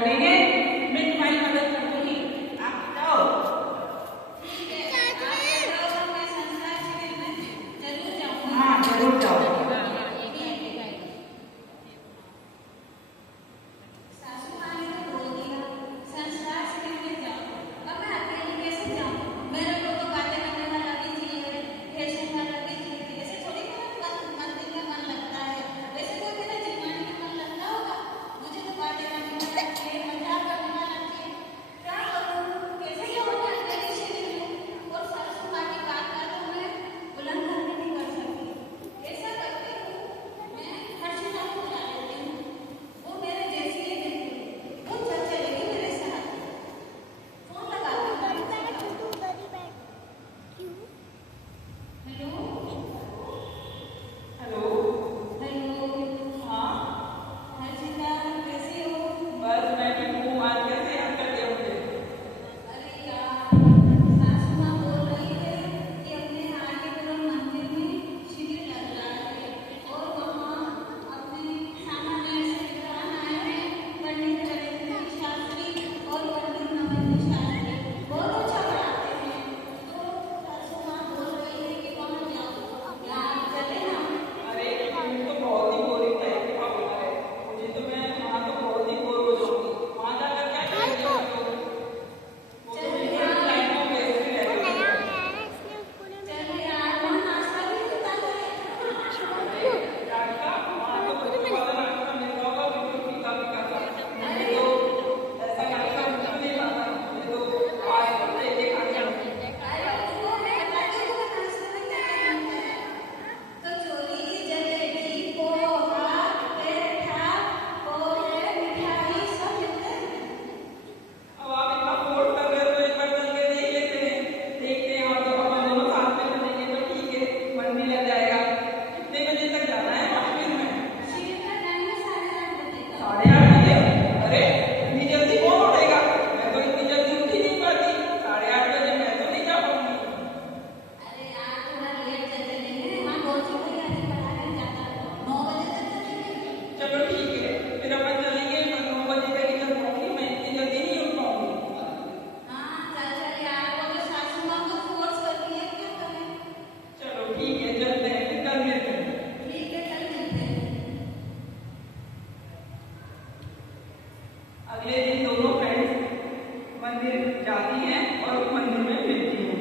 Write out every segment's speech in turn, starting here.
लेंगे। मैं तुम्हारी मदद कर दूंगी, आप जाओ। हाँ जरूर जाओ। अगले दिन दोनों फ्रेंड्स मंदिर जाती हैं और मंदिर में मिलती हैं।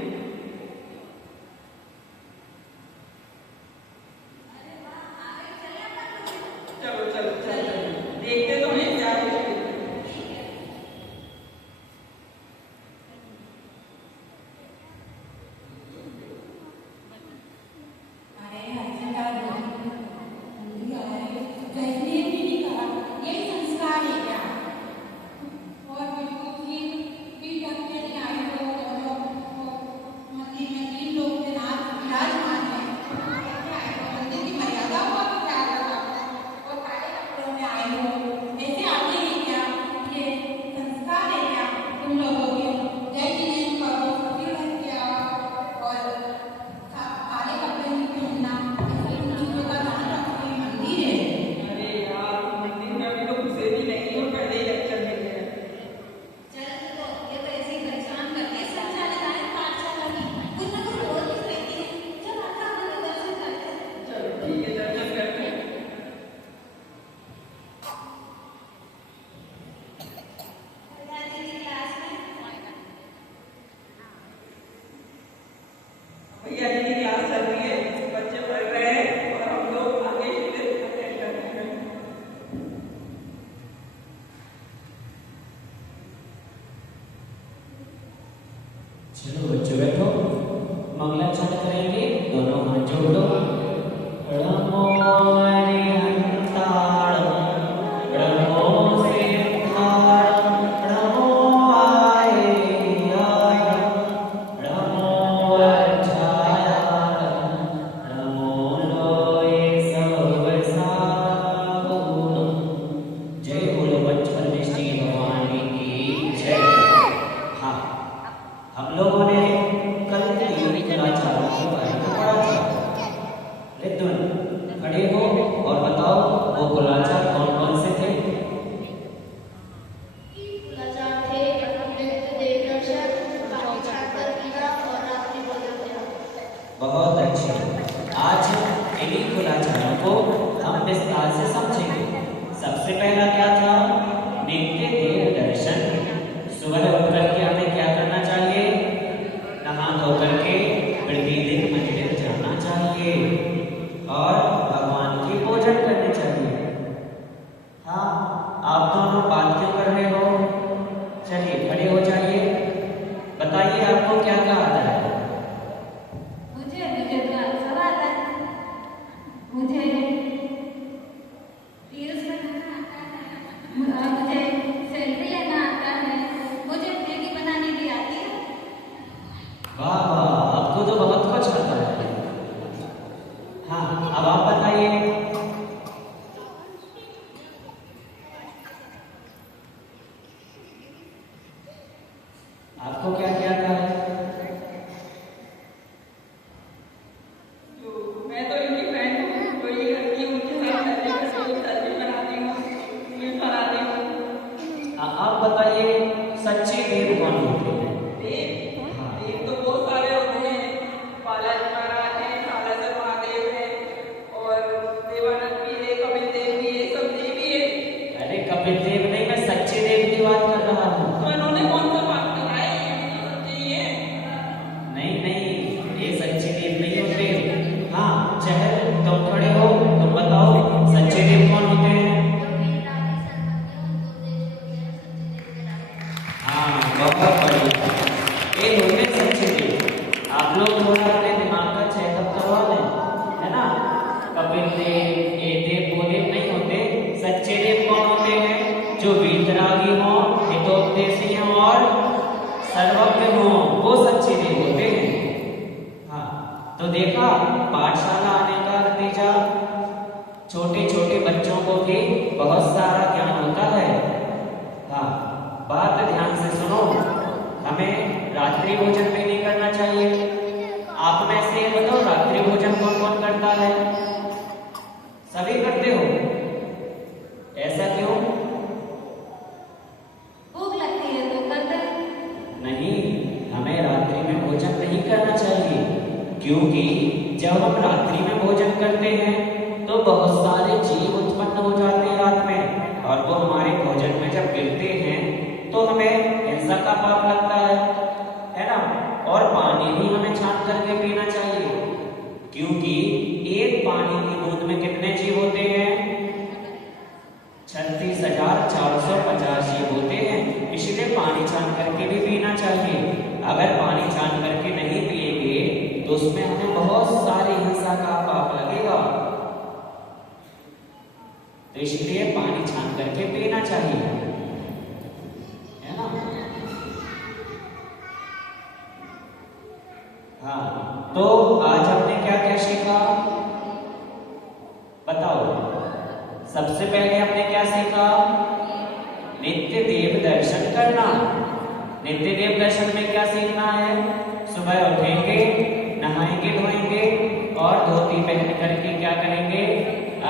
चलो चलो चलो देखते तो हैं क्या है। भैया जी की क्लास चल रही है, बच्चे पढ़ रहे हैं और हम लोग आगे अटेंड कर रहे हैं। चलो बच्चों बैठो, मंगलाचरण करेंगे। दोनों हाथ जोड़ दो। हम लोगों ने सबसे पहला क्या था? नित्य देव दर्शन। सुबह उठ करके हमें क्या करना चाहिए? नहा धो करके प्रतिदिन मंदिर जाना चाहिए और भगवान की पूजन करनी चाहिए। हाँ, आप दोनों बात क्यों कर रहे हो? चलिए खड़े हो जाइए, बताइए आपको क्या क्या आता है? मुझे तो सब आता है। मुझे रील्स बनाना आता है, मुझे सेल्फी लेना आता है, मुझे मैगी बनानी भी आती है। वाह वाह, आपको तो बहुत कुछ आता है। हाँ, अब आप बताइए। आपको क्या क्या आता है? मैं तो इनकी फ्रेंड हूँ, तो ये करती हूँ, उनके साथ सेल्फी बनाती हूँ, रील बनाती हूँ। आप बताइए, सच्चे देव कौन होते हैं? देव तो बहुत सारे होते हैं। बालाजी महाराज हैं, सालासर महादेव हैं, और देवानंद भी है, कपिल देव भी है, सब देव भी है। अरे कपिल देव नहीं, मैं सच्चे देव की बात कर रहा हूँ। तो इन्होंने कौन सा पाप दिखाया? ये भी तो सच्चे ही है। नहीं नहीं, ये सच्चे देव नहीं होते। हाँ चहल, तुम खड़े हो, तुम बताओ सच्चे देव कौन होते हैं? हाँ बहुत बढ़िया, ये होते हैं सच्चे देव। आप लोग थोड़ा अपने दिमाग का चेकअप करवा लें, है ना? कपिल देव, ये देव वो देव नहीं होते। सच्चे देव कौन होते हैं? जो वीतरागी हो, हितोपदेशी हो और सर्वज्ञ हो, वो सच्चे देव होते हैं। हाँ, तो देखा पाठशाला आने का नतीजा, छोटे छोटे बच्चों को भी बहुत सारा ज्ञान होता है। हाँ, बात ध्यान से सुनो, हमें रात्रि भोजन भी नहीं करना चाहिए। आप में से बताओ, रात्रि भोजन कौन कौन करता है? सभी करते हो? ऐसा क्यों? भूख लगती है तो करते हैं। नहीं, हमें रात्रि में भोजन नहीं करना चाहिए, क्योंकि जब हम रात्रि में भोजन करते हैं तो बहुत सारे जीव उत्पन्न हो जाते हैं रात में, और वो हमारे भोजन में जब गिरते हैं तो हमें हिंसा का पाप लगता है ना? और पानी भी हमें छान करके पीना चाहिए, क्योंकि एक पानी की बूंद में कितने जीव होते हैं? 36,450 जीव होते हैं। इसलिए पानी छान करके भी पीना चाहिए। अगर पानी छान करके नहीं पिएंगे तो उसमें हमें बहुत सारी हिंसा का पाप लगेगा, तो इसलिए पानी छान करके पीना चाहिए, है ना? हाँ, तो आज हमने क्या क्या सीखा बताओ? सबसे पहले हमने क्या सीखा? नित्य देव दर्शन करना। नित्य देव दर्शन में क्या सीखना है? सुबह उठेंगे, नहाएंगे धोएंगे और धोती पहन करके क्या करेंगे?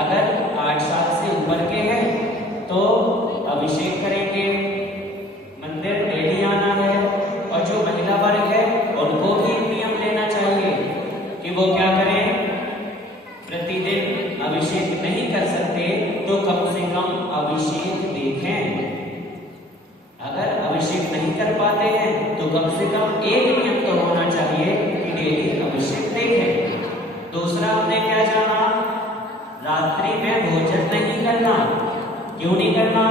अगर 8 साल से ऊपर के हैं तो अभिषेक करेंगे, मंदिर डेली आना है, और जो महिला वर्ग है उनको भी नियम लेना चाहिए कि वो क्या करें? प्रतिदिन अभिषेक नहीं कर सकते तो कम से कम अभिषेक देखें। अगर अभिषेक नहीं कर पाते हैं तो कम से कम एक नियम तो होना चाहिए कि डेली अभिषेक देखें। दूसरा हमने क्या जाना? रात्रि में भोजन नहीं करना। क्यों नहीं करना?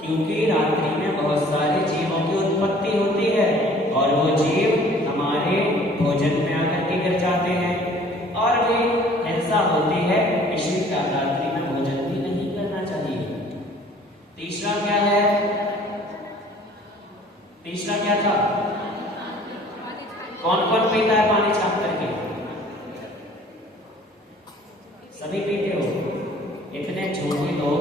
क्योंकि रात्रि में बहुत सारे जीवों की उत्पत्ति होती है और वो जीव हमारे भोजन में आकर के गिर जाते हैं और भी हिंसा होती है, इसीलिए रात्रि में भोजन भी नहीं करना चाहिए। तीसरा क्या है? तीसरा क्या था? कौन कौन पीता है पानी छान करके? सभी पीते हो? इतने झूठे लोग।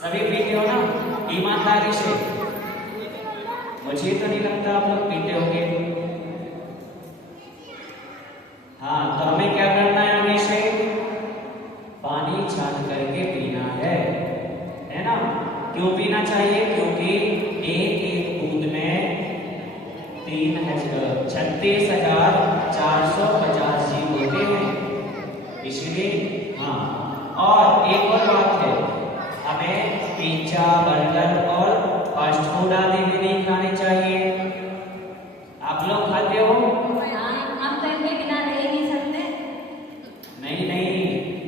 सभी पीते हो ना? ईमानदारी से। मुझे तो नहीं लगता आप लोग पीते होंगे। हाँ, तो हमें क्या करना है? हमेशा पानी छान करके पीना है ना? क्यों पीना चाहिए? क्योंकि एक एक बूंद में 36,450 जीव होते हैं, इसलिए इसलिए हाँ, और एक और बात है, हमें पिज्जा, बर्गर और फास्ट फूड आदि भी नहीं खाने चाहिए। आप लोग खाते हो? हम तो इनके बिना रह ही नहीं सकते। नहीं नहीं,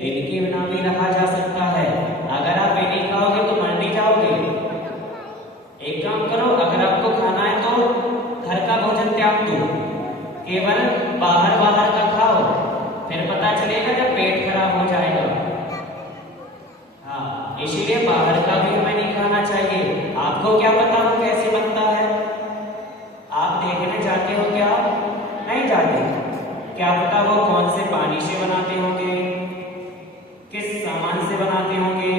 इनके बिना भी रहा जा सकता है। अगर आप ये नहीं खाओगे तो मर नहीं जाओगे। एक काम करो, अगर आपको खाना है तो घर का भोजन त्याग दो, केवल बाहर का खाओ, फिर पता चलेगा जब पेट खराब हो जाएगा। हाँ, इसीलिए बाहर का भी हमें नहीं खाना चाहिए। आपको क्या पता वो कैसे बनता है? आप देखने जाते हो क्या? नहीं जाते। क्या पता वो कौन से पानी से बनाते होंगे, किस सामान से बनाते होंगे,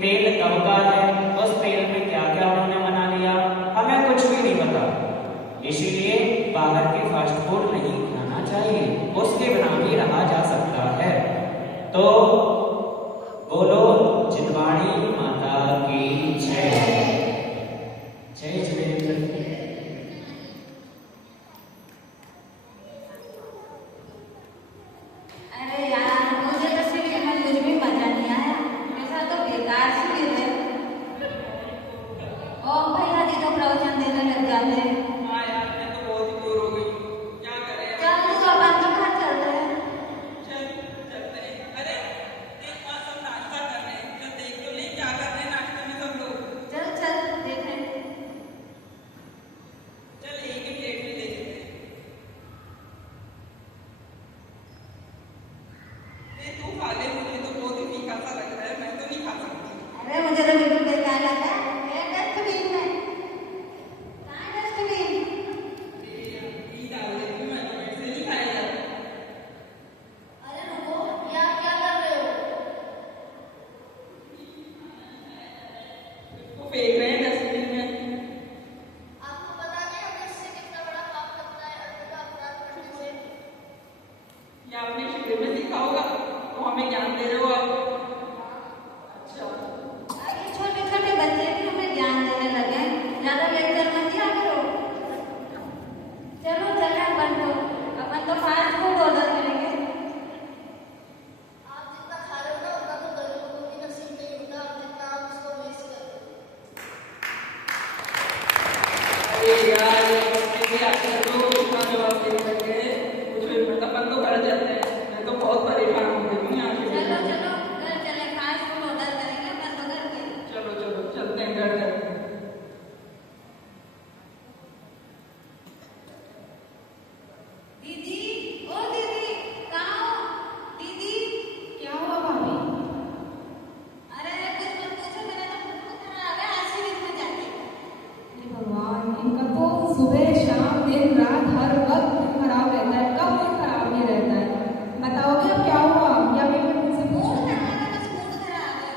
तेल कब का है, उस तेल में क्या क्या उन्होंने बना लिया, हमें कुछ भी नहीं पता। इसीलिए बाहर के फास्ट फूड नहीं खाना चाहिए, उसके बिना भी रहा जा सकता है। तो बोलो जितवाणी माता की जय। जय जिनेंद्र। अरे यार, मुझे तो शिविर में कुछ भी मजा नहीं आया। ऐसा तो बेकार शिविर है। और भैया जी तो प्रवचन देने लग जाते हैं। हाँ यार, मैं तो बहुत ही बोर हो गई। क्या करें? चल तू अपन तो घर चलते हैं। चलते हैं। अरे देख, वहाँ सब नाश्ता कर रहे हैं। चल देख तो नहीं क्या कर रहे हैं नाश्ते में सब लोग। चल चल देखें। चल एक ही प्लेट में ले लेते हैं। तू खा ले, मुझे तो बहुत ही फीका सा लग रहा है, मैं तो नहीं खा सकती। अरे मुझे तो बिल्कुल बेकार लगा। डस्टबिन में कहाँ डस्टबिन? घी डाल देती हूँ, मैं तो ऐसे नहीं खाएगा। अरे रुको, ये आप क्या कर रहे हो? वो फेंक रहे हैं डस्टबिन में। आपको पता नहीं हमें इससे कितना बड़ा पाप लगता है, अर्थात अपराध करने से। ये आपने शिविर में सीखा होगा, तो हमें ज्ञान दे रहे हो आप। अच्छा, ये छोटे छोटे बच्चे भी हमें ज्ञान देने लगे हैं। ज्यादा लेक्चर मत दिया करो। चलो चले अपन तो फास्ट फूड ऑर्डर करेंगे। आप जितना खा रहे हो ना, उतना तो गरीबों को भी नसीब नहीं होता, जितना आप उसको वेस्ट कर रहे हो। अरे यार, ये आजकल तो इतना जवाब देने लग गए, कुछ भी मतलब अपन तो घर जाते हैं। मैं तो बहुत परेशान हो गई हूँ यहाँ शिविर चलो में। चलो घर चले, फास्ट फूड ऑर्डर करेंगे अपन तो घर के। चलो चलो चलते हैं, घर चलते हैं। दीदी, ओ दीदी, कहाँ हो? दीदी, क्या हुआ भाभी? अरे कुछ मत पूछो, मेरा तो बहुत खराब है, आज शिविर में जाके। हे भगवान, इनका तो सुबह शाम दिन रात हर वक्त मूड खराब रहता है। कब मूड खराब नहीं रहता है? बताओगे अब क्या हुआ, या मैं तुमसे मूड पूछूं? खराब है, बस मूड खराब है।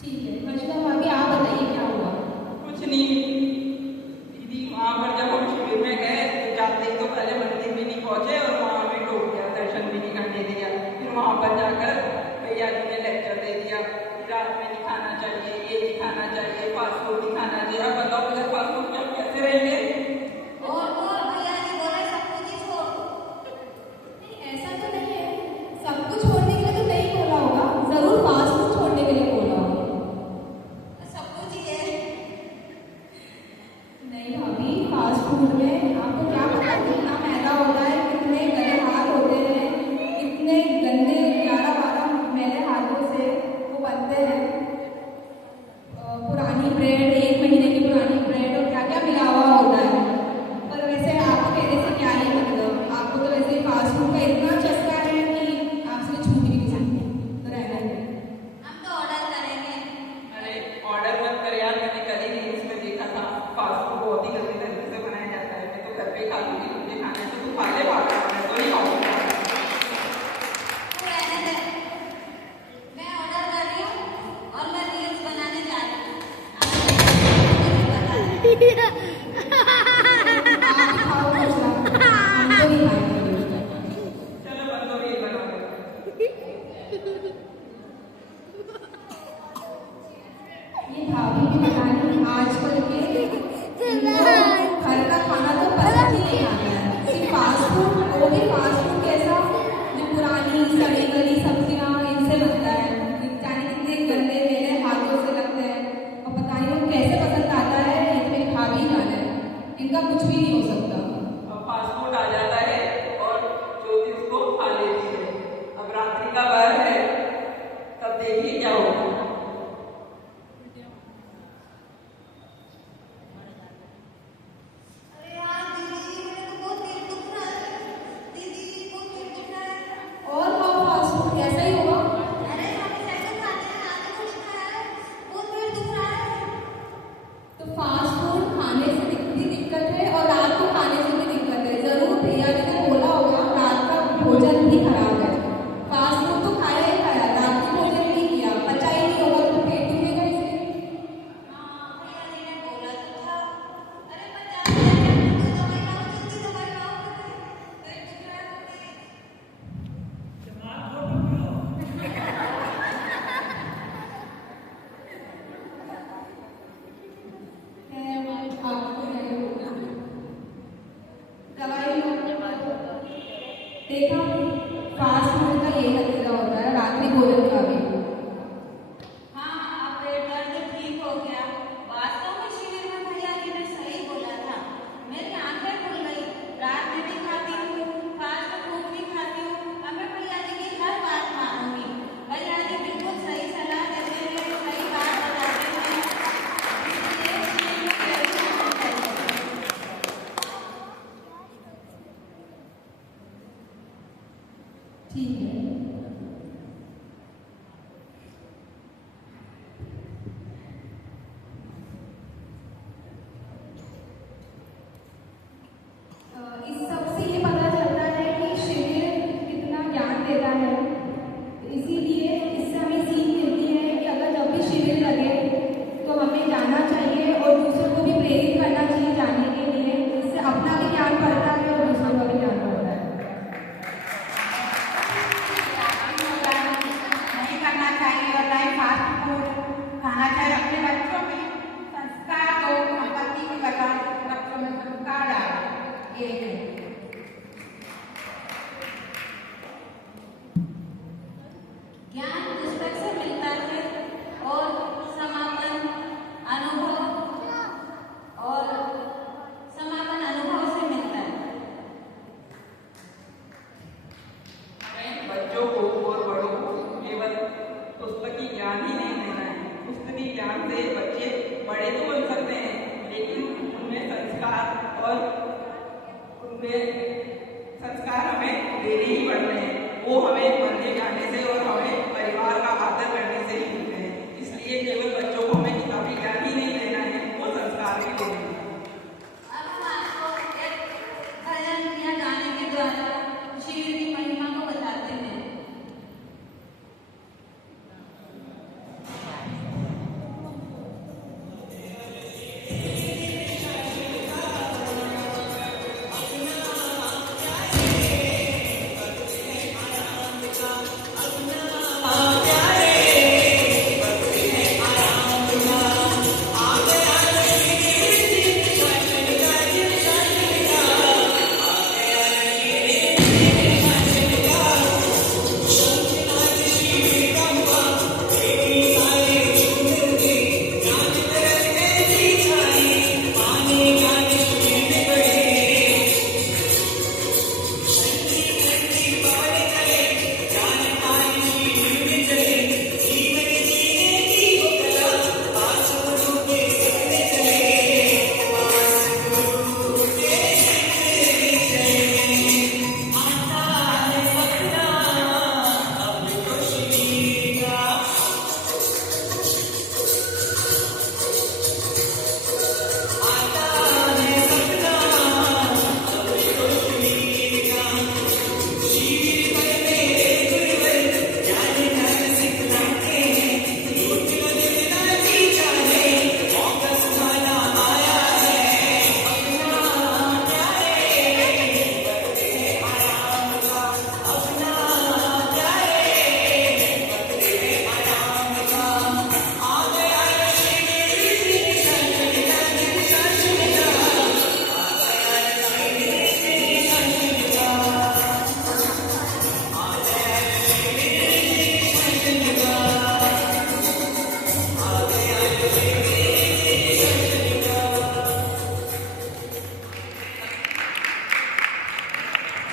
ठीक है मंजुला भाभी, आप बताइए क्या हुआ? कुछ नहीं दीदी, वहाँ पर जब हम शिविर में गए तो जाते ही तो पहले मंदिर भी नहीं पहुंचे और वहाँ हमें टोक दिया, दर्शन भी नहीं करने दिया। फिर वहाँ पर जाकर भैया जी ने लेक्चर दे दिया, रात में नहीं खाना चाहिए, ये नहीं खाना चाहिए, फास्ट फूड नहीं खाना चाहिए। अब बताओ अगर फास्ट फूड में हम कैसे रहेंगे? और भैया जी बोले सब कुछ ही छोड़। नहीं, ऐसा तो नहीं है। सब कुछ छोड़ने के लिए तो नहीं बोला होगा, जरूर फास्ट फूड छोड़ने के लिए बोला होगा। सब कुछ ही है। नहीं भाभी, फास्ट फूड में आपको क्या पता कितना मैदा होता है, कितने गंदे हाथ होते हैं, कितने गंदे 11-12 मैले हाथों से वो बनते हैं। पुरानी ब्रेड, 1 महीने की पुरानी ब्रेड और क्या क्या मिला हुआ होता है। करना चाहिए और ना ही फास्ट फूड खाना चाहिए। अपने बच्चों में संस्कार को संपत्ति की बजाय बच्चों में संस्कार डालें। ये है। ज्ञान पुस्तक से मिलता है और समापन अनुभव से मिलता है। हमें बच्चों को और बड़ों को केवल पुस्तकी ज्ञान ही नहीं देना है। पुस्तकी ज्ञान से बच्चे बड़े तो बन सकते हैं, लेकिन उनमें संस्कार और हमें देने ही पड़ते हैं। वो हमें पढ़ने जाने से और हमें परिवार का आदर करने से ही मिलते हैं। इसलिए केवल बच्चों को हमें किताबी ज्ञान ही नहीं देना है, वो संस्कार भी देने हैं। अब हम आपको एक भजन या गाने के द्वारा शिविर की महिमा को बताते हैं।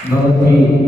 बहुत ही